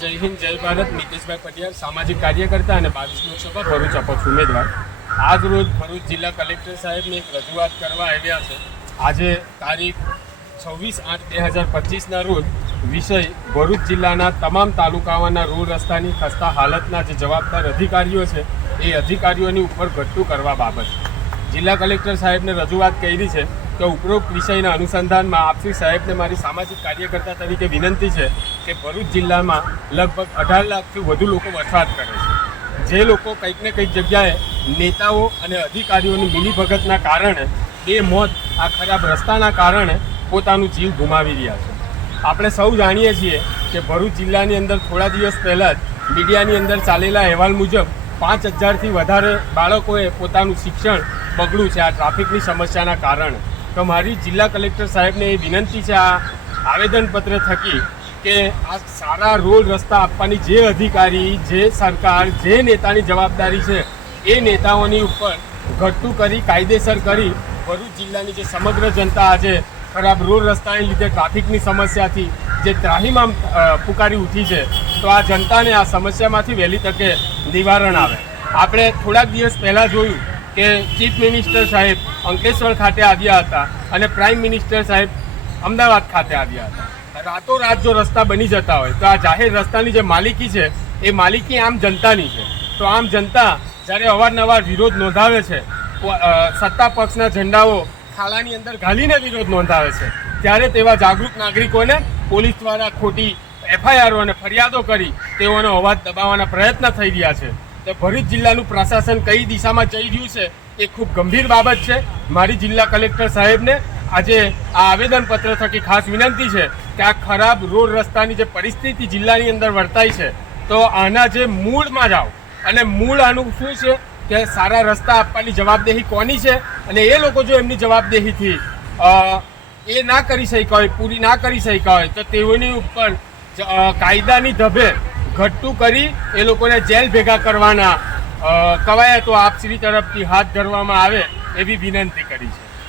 જય હિન્દ, જય ભારત. નીતિશભાઈ પટિયાલ, સામાજિક કાર્યકર્તા અને 22 લોકસભા ભરૂચ અપક્ષ ઉમેદવાર. આજ રોજ ભરૂચ જિલ્લા કલેક્ટર સાહેબને એક રજૂઆત કરવા આવ્યા છે. આજે તારીખ 26/8/2025ના રોજ વિષય ભરૂચ જિલ્લાના તમામ તાલુકાઓના રોડ રસ્તાની ખસ્તા હાલતના જે જવાબદાર અધિકારીઓ છે એ અધિકારીઓની ઉપર ઘટતું કરવા બાબત જિલ્લા કલેક્ટર સાહેબને રજૂઆત કરી છે કે ઉપરોક્ત વિષયના અનુસંધાનમાં આપશ્રી સાહેબને મારી સામાજિક કાર્યકર્તા તરીકે વિનંતી છે કે ભરૂચ જિલ્લામાં લગભગ 18 લાખથી વધુ લોકો વસવાટ કરે છે. જે લોકો કંઈક ને કંઈક જગ્યાએ નેતાઓ અને અધિકારીઓની મિલીભગતના કારણે એ મોત આ ખરાબ રસ્તાના કારણે પોતાનું જીવ ગુમાવી રહ્યા છે. આપણે સૌ જાણીએ છીએ કે ભરૂચ જિલ્લાની અંદર થોડા દિવસ પહેલાં જ મીડિયાની અંદર ચાલેલા અહેવાલ મુજબ 5000થી વધારે બાળકોએ પોતાનું શિક્ષણ બગડ્યું છે આ ટ્રાફિકની સમસ્યાના કારણે. તો મારી જિલ્લા કલેક્ટર સાહેબને એ વિનંતી છે આ આવેદનપત્ર થકી કે આ સારા રોડ રસ્તા આપવાની જે અધિકારી, જે સરકાર, જે નેતાની જવાબદારી છે એ નેતાઓની ઉપર ઘટતું કરી કાયદેસર કરી ભરૂચ જિલ્લાની જે સમગ્ર જનતા આજે ખરાબ રોડ રસ્તાને લીધે ટ્રાફિકની સમસ્યાથી જે ત્રાહિમામ પુકારી ઉઠી છે તો આ જનતાને આ સમસ્યામાંથી વહેલી તકે નિવારણ આવે. આપણે થોડાક દિવસ પહેલાં જોયું કે ચીફ મિનિસ્ટર સાહેબ અંકલેશ્વર ખાતે આવ્યા હતા અને પ્રાઇમ મિનિસ્ટર સાહેબ અમદાવાદ ખાતે આવ્યા હતા. રાતોરાત જો રસ્તા બની જતા હોય તો આ જાહેર રસ્તાની જે માલિકી છે એ માલિકી આમ જનતાની છે. તો આમ જનતા જ્યારે અવારનવાર વિરોધ નોંધાવે છે, સત્તા પક્ષના ઝંડાઓ ખાલાની અંદર ઘાલીને વિરોધ નોંધાવે છે, ત્યારે તેવા જાગૃત નાગરિકોને પોલીસ દ્વારા ખોટી એફઆઈઆરો અને ફરિયાદો કરી તેઓનો અવાજ દબાવવાના પ્રયત્ન થઈ રહ્યા છે. તો ભરૂચ જિલ્લાનું પ્રશાસન કઈ દિશામાં જઈ રહ્યું છે એ ખૂબ ગંભીર બાબત છે. મારી જિલ્લા કલેક્ટર સાહેબને આજે આ આવેદનપત્ર થકી ખાસ વિનંતી છે કે આ ખરાબ રોડ રસ્તાની જે પરિસ્થિતિ જિલ્લાની અંદર વર્તાય છે તો આના જે મૂળમાં જાઓ અને મૂળ આનું શું છે કે સારા રસ્તા આપવાની જવાબદેહી કોની છે અને એ લોકો જો એમની જવાબદેહીથી એ ના કરી શક્યા હોય, પૂરી ના કરી શક્યા હોય તો તેઓની ઉપર કાયદાની ધબે ઘટતું કરી એ લોકોને જેલ ભેગા કરવાના કવાયતો આપશ્રી તરફથી હાથ ધરવામાં આવે એવી વિનંતી કરી છે.